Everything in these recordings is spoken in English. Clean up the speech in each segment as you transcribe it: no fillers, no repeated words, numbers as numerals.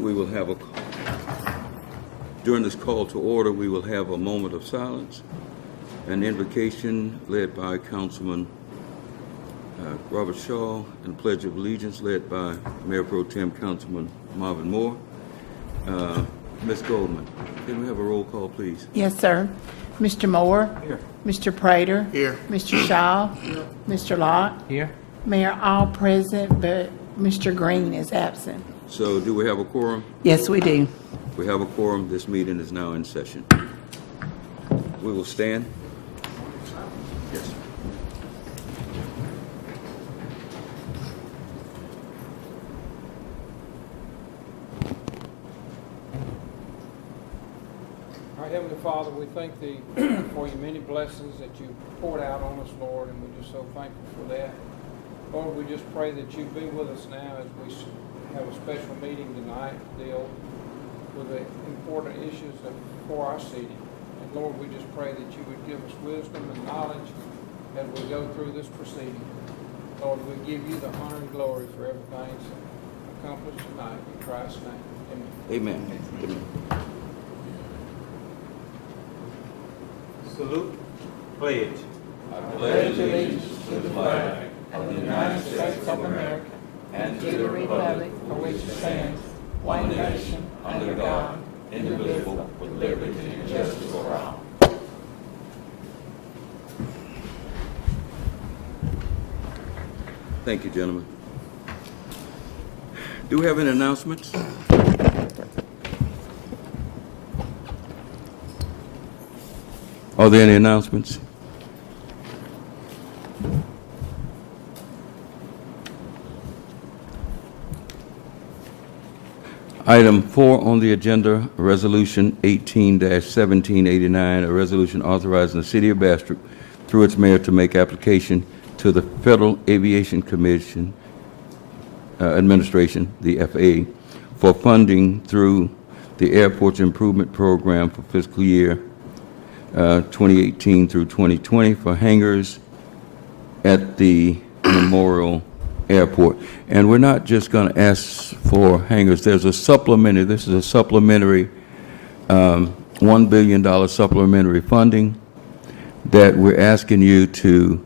we will have during this call to order, we will have a moment of silence, an invocation led by Councilman Robert Shaw, and a Pledge of Allegiance led by Mayor Pro Tem Councilman Marvin Moore. Ms. Goldman, can we have a roll call, please? Yes, sir. Mr. Moore? Here. Mr. Prater? Here. Mr. Shaw? Here. Mr. Locke? Here. Mayor, all present, but Mr. Green is absent. So do we have a quorum? Yes, we do. We have a quorum. This meeting is now in session. We will stand. Yes. Our Heavenly Father, we thank Thee for Your many blessings that You poured out on us, Lord, and we're just so thankful for that. Lord, we just pray that You be with us now as we have a special meeting tonight to deal with the important issues for our city. And Lord, we just pray that You would give us wisdom and knowledge as we go through this proceeding. Lord, we give You the honor and glory for everything that's accomplished tonight. In Christ's name, amen. Amen. Amen. Salute. Pledge. I pledge allegiance to the flag of the United States of America and to the republic for which it stands, one nation, under God, indivisible, with liberty and justice for all. Thank you, gentlemen. Do we have any announcements? Are there any announcements? Item 4 on the agenda, Resolution 18-1789, a resolution authorizing the City of Bastrop through its mayor to make application to the Federal Aviation Commission Administration, the FAA, for funding through the Airports Improvement Program for fiscal year 2018 through 2020 for hangars at the Memorial Airport. And we're not just going to ask for hangars. There's a supplementary, this is a supplementary $1 billion supplementary funding that we're asking you to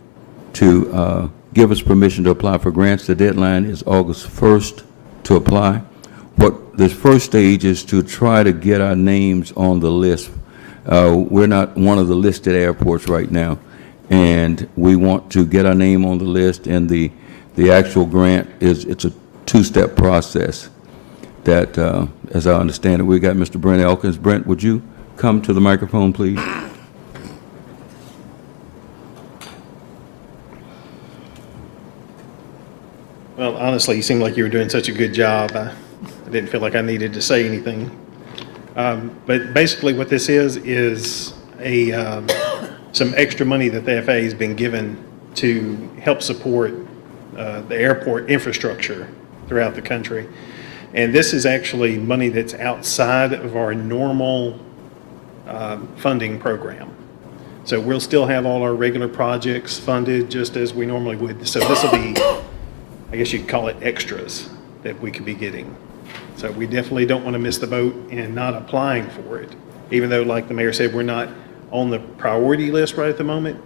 give us permission to apply for grants. The deadline is August 1st to apply. What this first stage is to try to get our names on the list. We're not one of the listed airports right now, and we want to get our name on the list, and the actual grant it's a two-step process that, as I understand it, we got Mr. Brent Elkins. Brent, would you come to the microphone, please? Well, honestly, you seemed like you were doing such a good job. I didn't feel like I needed to say anything. But basically what this is some extra money that the FAA has been given to help support the airport infrastructure throughout the country. And this is actually money that's outside of our normal funding program. So we'll still have all our regular projects funded just as we normally would. So this will be, I guess you'd call it extras that we could be getting. So we definitely don't want to miss the boat in not applying for it. Even though, like the mayor said, we're not on the priority list right at the moment.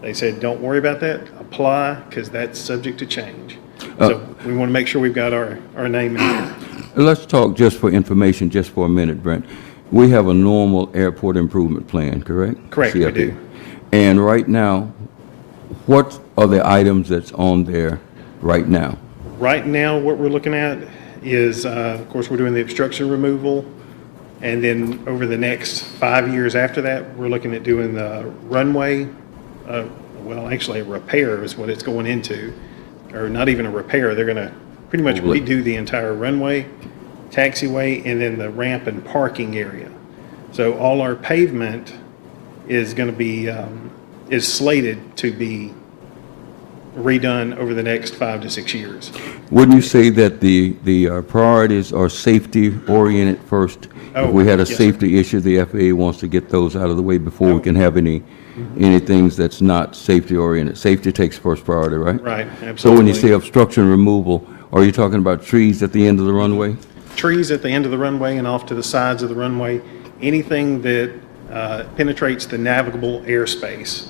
They said, don't worry about that, apply, because that's subject to change. So we want to make sure we've got our name in there. Let's talk just for information, just for a minute, Brent. We have a normal airport improvement plan, correct? Correct, we CIP. do. And right now, what are the items that's on there right now? Right now, what we're looking at is, of course, we're doing the obstruction removal. And then over the next 5 years after that, we're looking at doing the runway. Well, actually, a repair is what it's going into. Or not even a repair. They're going to pretty much redo the entire runway, taxiway, and then the ramp and parking area. So all our pavement is going to be, is slated to be redone over the next 5 to 6 years. Wouldn't you say that the priorities are safety oriented first? If we had a yes, safety issue, the FAA wants to get those out of the way before we can have any things that's not safety oriented. Safety takes first priority, right? Right, absolutely. So when you say obstruction removal, are you talking about trees at the end of the runway? trees at the end of the runway and off to the sides of the runway, anything that penetrates the navigable airspace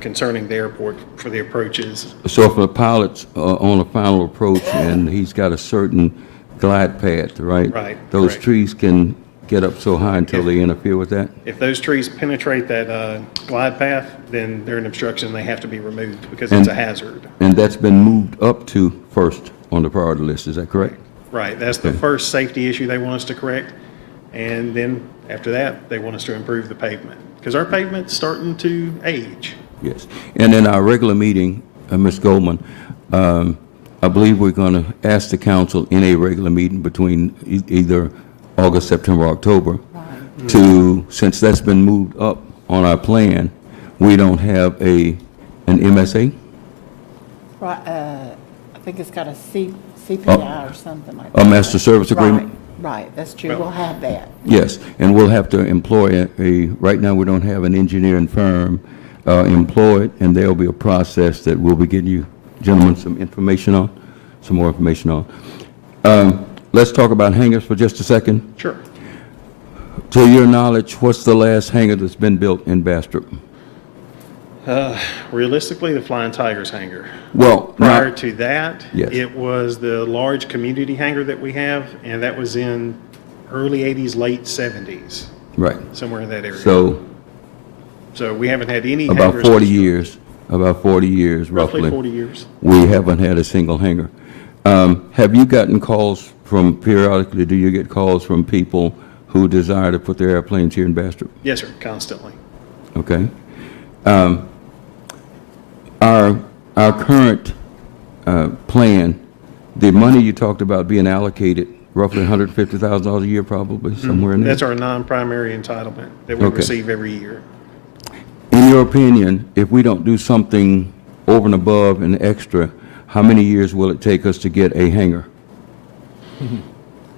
concerning the airport for the approaches. So if a pilot's on a final approach and he's got a certain glide path, right? Right, Those correct. trees can get up so high until they interfere with that? If those trees penetrate that glide path, then they're an obstruction, they have to be removed because it's a hazard. And that's been moved up to first on the priority list, is that correct? Right, that's the first safety issue they want us to correct. And then after that, they want us to improve the pavement because our pavement's starting to age. Yes. And in our regular meeting, Ms. Goldman, I believe we're going to ask the council in a regular meeting between either August, September, October, to, since that's been moved up on our plan, we don't have an MSA? Right, I think it's got a CPI or something like that. A master service agreement? Right, that's true, we'll have that. Yes, and we'll have to employ right now, we don't have an engineering firm employed, and there'll be a process that we'll be getting you gentlemen some more information on. Let's talk about hangars for just a second. Sure. To your knowledge, what's the last hangar that's been built in Bastrop? Realistically, the Flying Tigers hangar. Well, Prior not, to that, Yes. it was the large community hangar that we have, and that was in early 80s, late 70s, right. somewhere in that area. So we haven't had any about hangars 40 years, roughly 40 years. we haven't had a single hangar. Have you gotten calls from, periodically, do you get calls from people who desire to put their airplanes here in Bastrop? Yes, sir, constantly. Okay. Our current plan, the money you talked about being allocated, roughly $150,000 a year probably, somewhere in there? That's our non-primary entitlement that we Okay. receive every year. In your opinion, if we don't do something over and above and extra, how many years will it take us to get a hangar?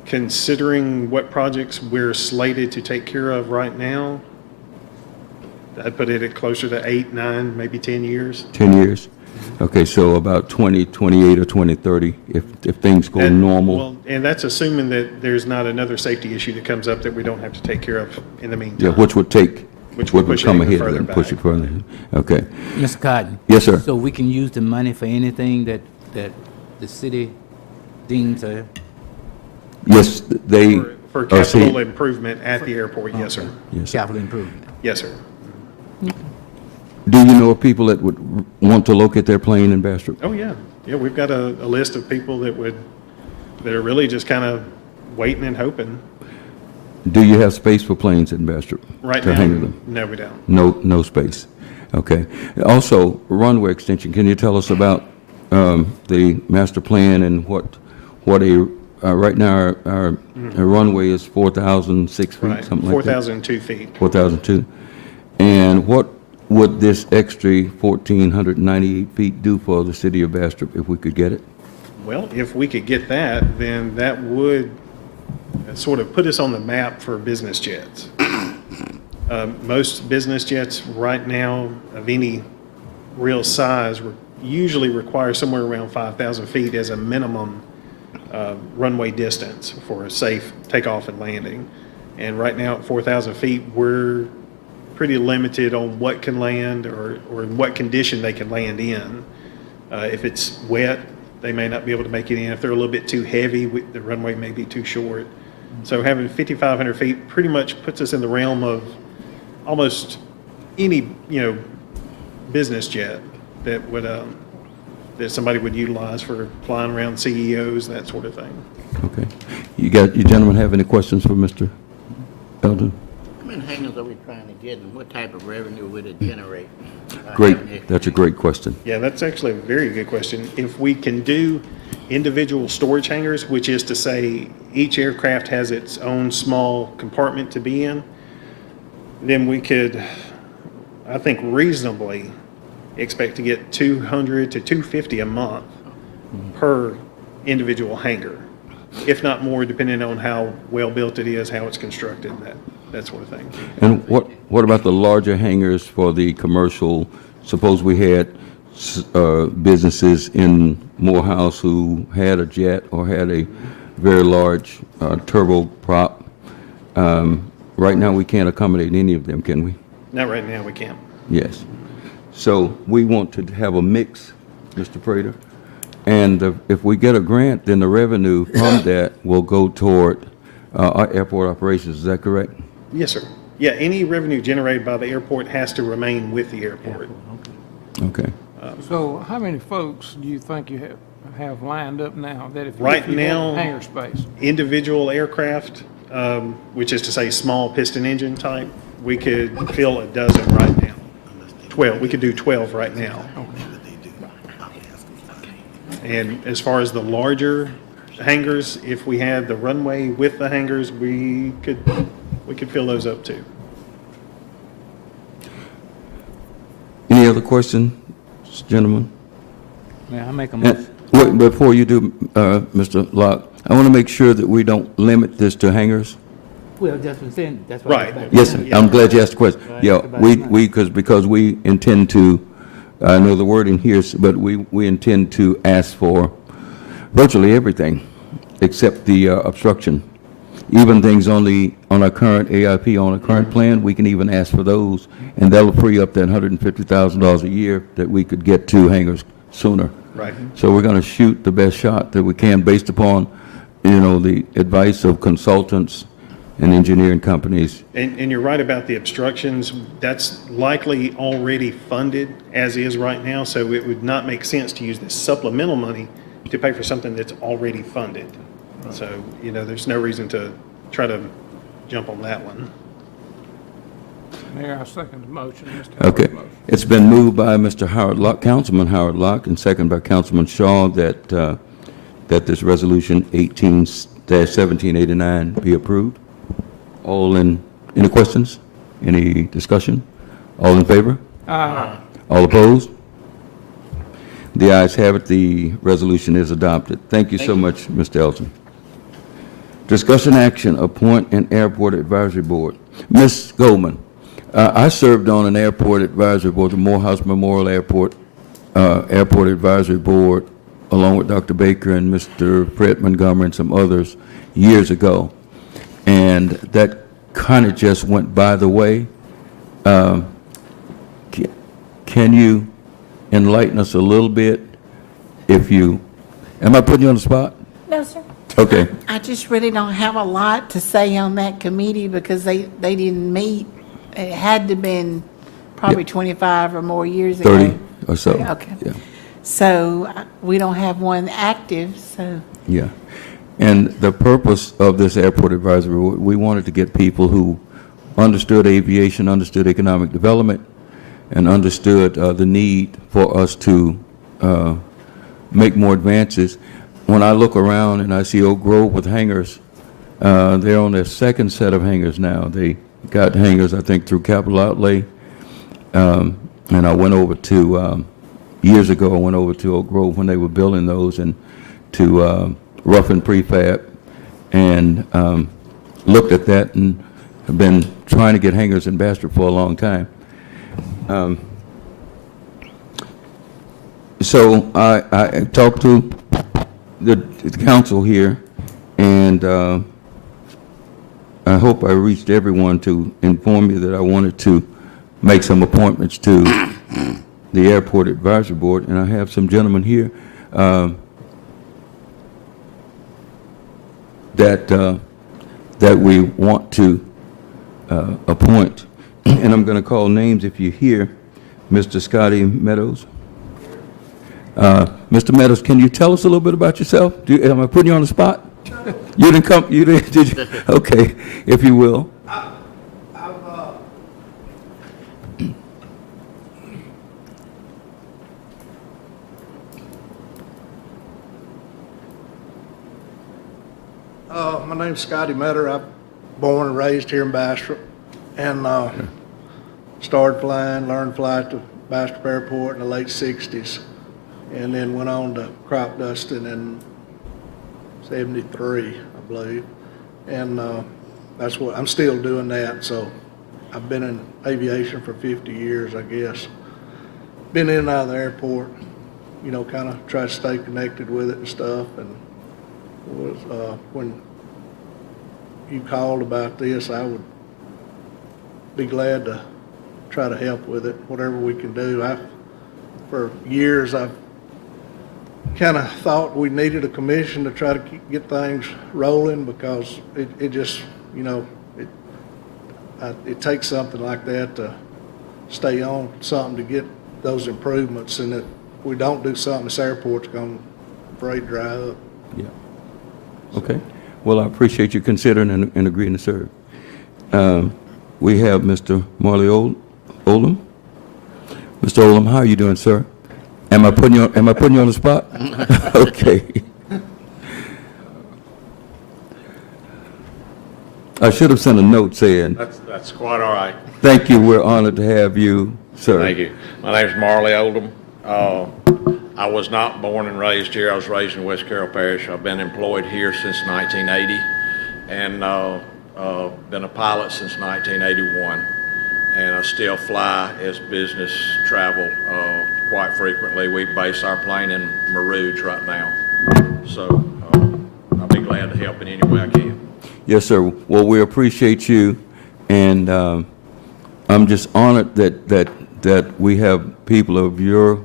Considering what projects we're slated to take care of right now, I'd put it at closer to 8, 9, maybe 10 years. 10 years? Okay, so about 2028 or 2030, if things go And- normal. Well, and that's assuming that there's not another safety issue that comes up that we don't have to take care of in the meantime. Yeah, which would take, Which would would push it come even ahead further and push back. it further. Okay. Mr. Cotton? Yes, sir. So we can use the money for anything that the city deems a, Yes, they. For are saying- capital improvement at the airport, yes, sir. Yes, sir. capital improvement? Yes, sir. Do you know of people that would want to locate their plane in Bastrop? Oh, yeah. Yeah, we've got a list of people that are really just kind of waiting and hoping. Do you have space for planes in Bastrop? Right to now, hang them? no, we don't. No space. Okay. Also, runway extension, can you tell us about the master plan and what right now our runway is 4,006 feet, Right, something like that? 4,002 feet. 4,002. And what would this extra 1,498 feet do for the city of Bastrop if we could get it? Well, if we could get that, then that would sort of put us on the map for business jets. Most business jets right now of any real size usually require somewhere around 5,000 feet as a minimum runway distance for a safe takeoff and landing. And right now at 4,000 feet, we're pretty limited on what can land or in what condition they can land in. If it's wet, they may not be able to make it in. If they're a little bit too heavy, the runway may be too short. So having 5,500 feet pretty much puts us in the realm of almost any, business jet that would, that somebody would utilize for flying around CEOs, that sort of thing. Okay. You gentlemen have any questions for Mr. Eldon? How many hangars are we trying to get, and what type of revenue would it generate? Great, that's a great question. Yeah, that's actually a very good question. If we can do individual storage hangars, which is to say each aircraft has its own small compartment to be in, then we could, I think, reasonably expect to get 200 to 250 a month per individual hangar, if not more, depending on how well built it is, how it's constructed, that sort of thing. And what about the larger hangars for the commercial? Suppose we had businesses in Morehouse who had a jet or had very large turboprop. Right now, we can't accommodate any of them, can we? Not right now, we can't. Yes. So we want to have a mix, Mr. Prater. And if we get a grant, then the revenue from that will go toward our airport operations. Is that correct? Yes, sir. Yeah, any revenue generated by the airport has to remain with the airport. Okay. So how many folks do you think you have lined up now that if Right if you had now- hangar space? Individual aircraft, which is to say small piston engine type, we could fill a dozen right now. 12, we could do 12 right now. And as far as the larger hangars, if we had the runway with the hangars, we could fill those up too. Any other questions, gentlemen? May I make a And, motion? wait, before you do, Mr. Locke, I want to make sure that we don't limit this to hangars. Well, that's what I'm saying, that's why. Right. Yes, sir. I'm glad you asked the question. Right. Yeah, because we intend to, I know the wording here, but we intend to ask for virtually everything except the obstruction. Even things on our current AIP, on our current plan, we can even ask for those, and that'll free up that $150,000 a year that we could get to hangars sooner. Right. So we're going to shoot the best shot that we can based upon, the advice of consultants and engineering companies. And you're right about the obstructions. That's likely already funded as is right now, so it would not make sense to use this supplemental money to pay for something that's already funded. So, there's no reason to try to jump on that one. Mayor, I second the motion. Mr. Okay. Howard's motion. It's been moved by Mr. Howard Locke, Councilman Howard Locke, and second by Councilman Shaw that this resolution 18-1789 be approved. Any questions? Any discussion? All in favor? Aye. All opposed? The ayes have it. The resolution is adopted. Thank you so much, Mr. Elton. Discussion action, appoint an airport advisory board. Ms. Goldman, I served on an airport advisory board, the Morehouse Memorial Airport Advisory Board, along with Dr. Baker and Mr. Fred Montgomery and some others years ago. And that kind of just went by the way. Can you enlighten us a little bit? Am I putting you on the spot? No, sir. Okay. I just really don't have a lot to say on that committee because they didn't meet. It had to been probably 25 or more years ago. 30 or so. Okay. Yeah. So we don't have one active, so. Yeah. And the purpose of this airport advisory, we wanted to get people who understood aviation, understood economic development, and understood the need for us to make more advances. When I look around and I see Oak Grove with hangars, they're on their second set of hangars now. They got hangars, I think, through capital outlay. And I went over to, years ago, I went over to Oak Grove when they were building those and to Ruffin Prefab and looked at that and have been trying to get hangars in Bastrop for a long time. So I talked to the council here, and I hope I reached everyone to inform you that I wanted to make some appointments to the Airport Advisory Board, and I have some gentlemen here that we want to appoint. And I'm going to call names if you're here. Mr. Scotty Meadows. Mr. Meadows, can you tell us a little bit about yourself? Am I putting you on the spot? You didn't come, did you? Okay, if you will. My name's Scotty Metter. I'm born and raised here in Bastrop, and started flying, learned to fly at the Bastrop Airport in the late 60s, and then went on to crop dusting in 73, I believe. And that's what, I'm still doing that, so I've been in aviation for 50 years, I guess. Been in and out of the airport, kind of try to stay connected with it and stuff, and was, when you called about this, I would be glad to try to help with it, whatever we can do. For years, I've kind of thought we needed a commission to try to get things rolling, because it just, you know, it takes something like that to stay on something to get those improvements, and if we don't do something, this airport's going to afraid to dry up. Yeah. Okay. Well, I appreciate you considering and agreeing to serve. We have Mr. Marley Oldham. Mr. Oldham, how are you doing, sir? Am I putting you on the spot? Okay. I should have sent a note saying, That's quite all right. thank you, we're honored to have you, sir. Thank you. My name's Marley Oldham. I was not born and raised here. I was raised in West Carroll Parish. I've been employed here since 1980 and been a pilot since 1981. And I still fly as business travel quite frequently. We base our plane in Marouge right now. So I'll be glad to help in any way I can. Yes, sir. Well, we appreciate you, and I'm just honored that we have people of your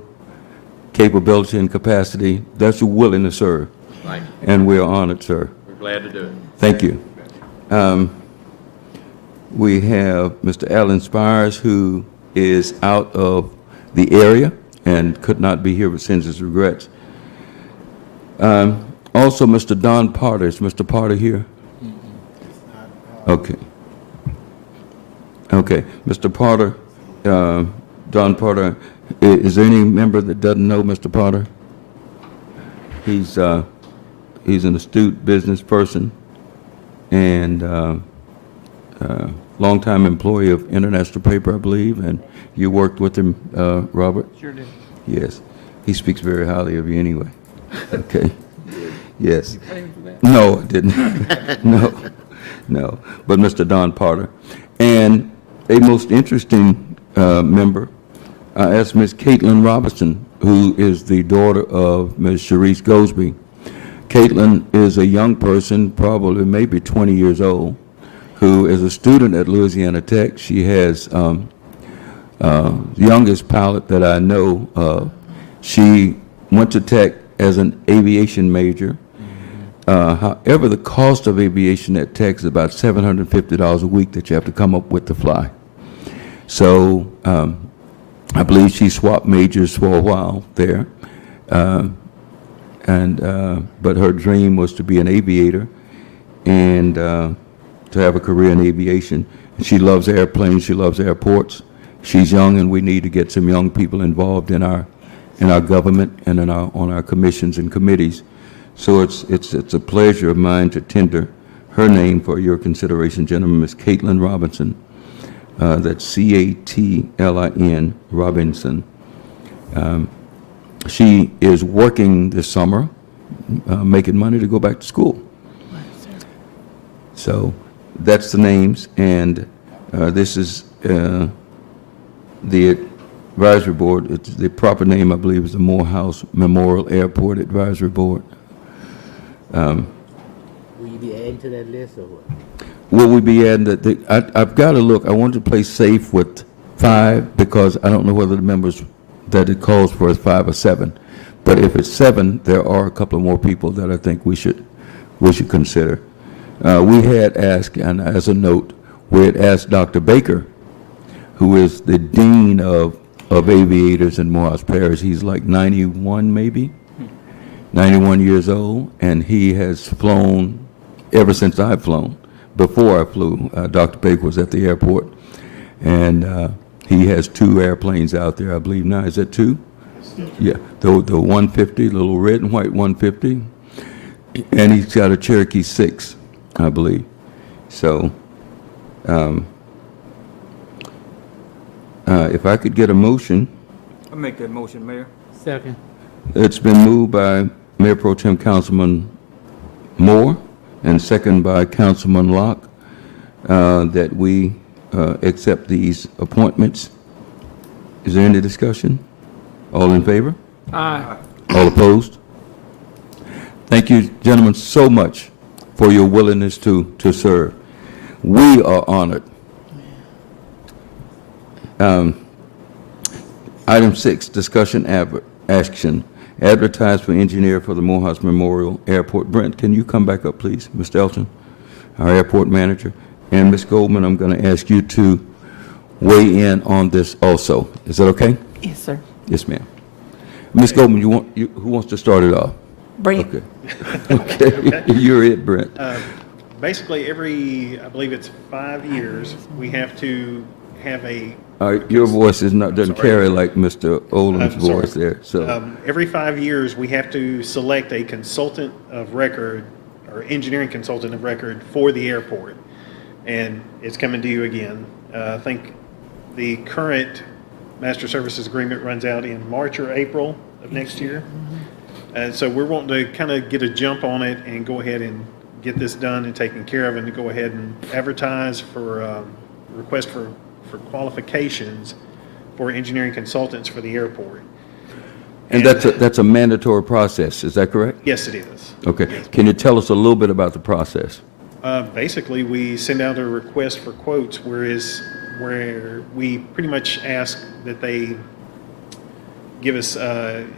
capability and capacity that's willing to serve. Thank you. And we're honored, sir. We're glad to do it. Thank you. We have Mr. Alan Spires, who is out of the area and could not be here, but sends his regrets. Also, Mr. Don Potter. Is Mr. Potter here? Okay. Okay. Mr. Potter, Don Potter, is there any member that doesn't know Mr. Potter? He's an astute business person and longtime employee of International Paper, I believe, and you worked with him, Robert? Sure did. Yes. He speaks very highly of you anyway. Okay. Yes. You pay him for that? No, I didn't. No. But Mr. Don Potter. And a most interesting member, I asked Ms. Caitlin Robinson, who is the daughter of Ms. Sharice Gosby. Caitlin is a young person, probably maybe 20 years old, who is a student at Louisiana Tech. She has youngest pilot that I know. She went to Tech as an aviation major. However, the cost of aviation at Tech is about $750 a week that you have to come up with to fly. So I believe she swapped majors for a while there. But her dream was to be an aviator and to have a career in aviation. She loves airplanes. She loves airports. She's young, and we need to get some young people involved in our government and on our commissions and committees. So it's a pleasure of mine to tender her name for your consideration, gentlemen, Ms. Caitlin Robinson. That's C-A-T-L-I-N, Robinson. She is working this summer, making money to go back to school. So that's the names, and this is the advisory board. It's the proper name, I believe, is the Morehouse Memorial Airport Advisory Board. Will you be adding to that list or what? Will we be adding that? I've got to look. I wanted to play safe with 5 because I don't know whether the members that it calls for is 5 or 7. But if it's 7, there are a couple of more people that I think we should consider. We had asked, and as a note, we had asked Dr. Baker, who is the dean of aviators in Morehouse Parish. He's like 91 maybe, 91 years old, and he has flown ever since I've flown. Before I flew, Dr. Baker was at the airport, and he has 2 airplanes out there, I believe now. Is that 2? Yeah, the 150, little red and white 150, and he's got a Cherokee 6, I believe. So, if I could get a motion. I make that motion, Mayor. Second. It's been moved by Mayor Pro Tem Councilman Moore and second by Councilman Locke that we accept these appointments. Is there any discussion? All in favor? Aye. All opposed? Thank you, gentlemen, so much for your willingness to serve. We are honored. Item 6, discussion action. Advertise for engineer for the Morehouse Memorial Airport. Brent, can you come back up, please? Mr. Elton, our airport manager. And Ms. Goldman, I'm going to ask you to weigh in on this also. Is that okay? Yes, sir. Yes, ma'am. Ms. Goldman, who wants to start it off? Brent? Okay. Okay, you're it, Brent. Basically, I believe it's 5 years, we have to have a, All right, your voice doesn't Sorry. carry like Mr. Olam's I'm sorry. voice there, so. every 5 years, we have to select a consultant of record, or engineering consultant of record for the airport. And it's coming to you again. I think the current master services agreement runs out in March or April of next year. And so we're wanting to kind of get a jump on it and go ahead and get this done and taken care of, and to go ahead and advertise for request for qualifications for engineering consultants for the airport. And that's a mandatory process, is that correct? Yes, it is. Okay. Can you tell us a little bit about the process? Basically, we send out a request for quotes, where we pretty much ask that they give us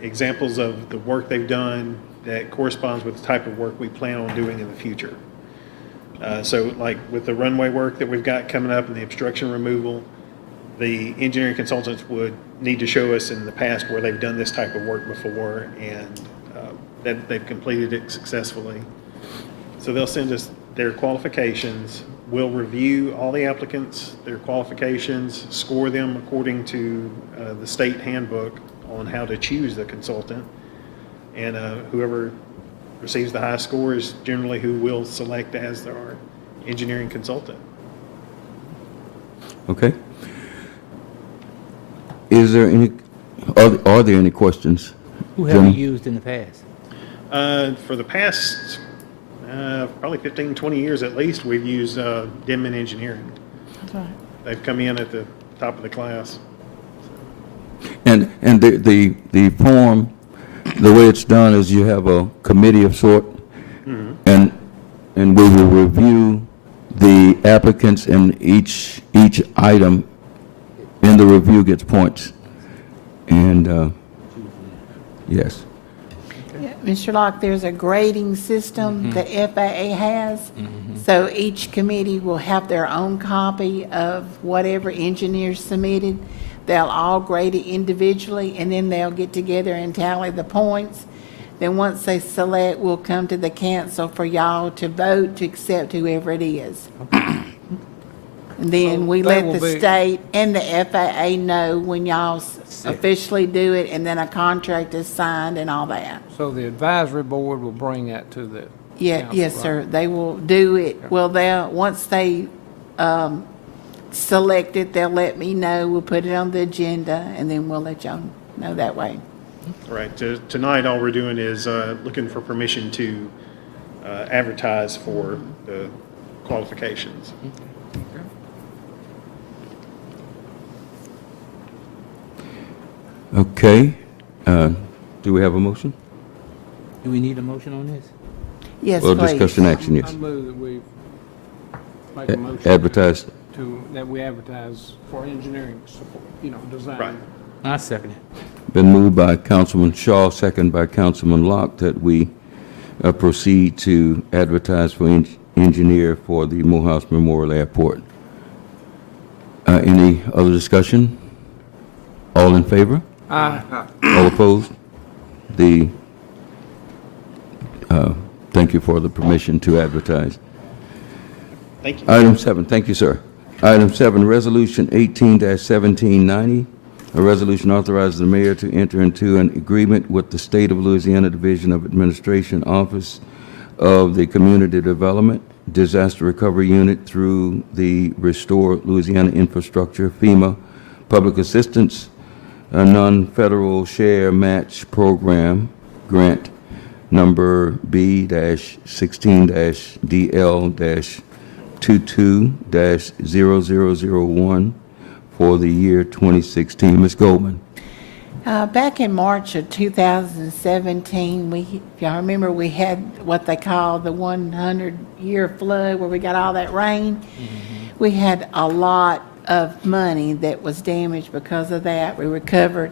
examples of the work they've done that corresponds with the type of work we plan on doing in the future. So like with the runway work that we've got coming up and the obstruction removal, the engineering consultants would need to show us in the past where they've done this type of work before and that they've completed it successfully. So they'll send us their qualifications. We'll review all the applicants, their qualifications, score them according to the state handbook on how to choose the consultant. And whoever receives the highest score is generally who we'll select as our engineering consultant. Okay. Is there are there any questions? Who have you Jim? used in the past? For the past probably 15, 20 years at least, we've used Denman Engineering. That's right. They've come in at the top of the class. And the form, the way it's done is you have a committee of sort, and we will review the applicants, and each item in the review gets points. And yes. Yeah, Mr. Locke, there's a grading system the FAA has. So each committee will have their own copy of whatever engineers submitted. They'll all grade it individually, and then they'll get together and tally the points. Then once they select, we'll come to the council for y'all to vote to accept whoever it is. And then So we that let will the be- state and the FAA know when y'all officially do it, and then a contract is signed and all that. So the advisory board will bring that to the Yeah, council, yes, right? sir. They will do it. Well, once they select it, they'll let me know. We'll put it on the agenda, and then we'll let y'all know that way. All right, tonight all we're doing is looking for permission to advertise for the qualifications. Okay. Do we have a motion? Do we need a motion on this? Yes, Well, please. discussion action, I yes. move that we make a motion. Advertise. That we advertise for engineering support, design. Right. I second it. Been moved by Councilman Shaw, second by Councilman Locke, that we proceed to advertise for engineer for the Morehouse Memorial Airport. Any other discussion? All in favor? Aye. All opposed? Thank you for the permission to advertise. Thank you. Item 7, thank you, sir. Item 7, Resolution 18-1790, a resolution authorizing the mayor to enter into an agreement with the State of Louisiana Division of Administration Office of the Community Development Disaster Recovery Unit through the Restore Louisiana Infrastructure FEMA Public Assistance Non-Federal Share Match Program Grant number B-16-DL-22-0001 for the year 2016. Ms. Goldman. Back in March of 2017, if y'all remember, we had what they call the 100-year flood where we got all that rain. We had a lot of money that was damaged because of that. We recovered.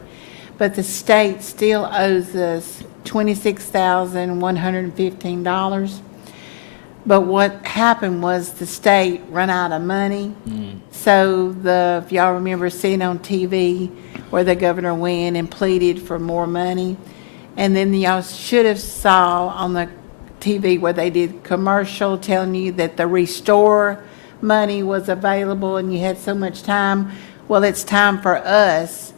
But the state still owes us $26,115. But what happened was the state ran out of money. So if y'all remember seeing on TV where the governor went and pleaded for more money. And then y'all should have saw on the TV where they did commercial telling you that the restore money was available and you had so much time. Well, it's time for us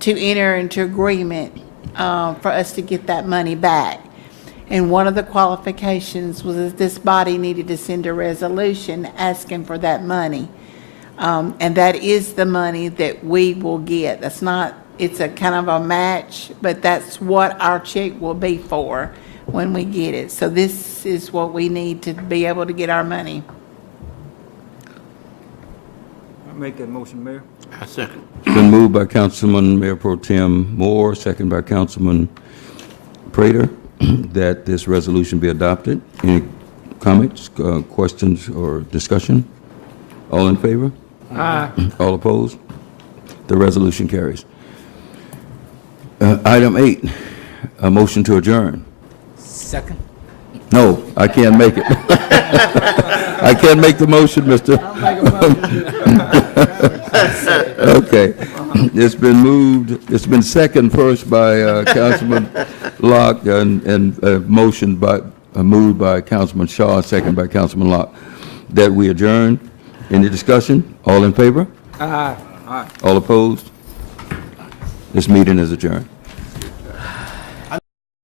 to enter into agreement for us to get that money back. And one of the qualifications was that this body needed to send a resolution asking for that money. And that is the money that we will get. That's not, it's a kind of a match, but that's what our check will be for when we get it. So this is what we need to be able to get our money. I make that motion, Mayor. I second. It's been moved by Councilman Mayor Pro Tem Moore, second by Councilman Prater, that this resolution be adopted. Any comments, questions, or discussion? All in favor? Aye. All opposed? The resolution carries. Item 8, a motion to adjourn. Second? No, I can't make it. I can't make the motion, Mr. Okay. It's been moved, it's been second first by Councilman Locke and moved by Councilman Shaw, second by Councilman Locke, that we adjourn. Any discussion? All in favor? Aye. Aye. All opposed? This meeting is adjourned.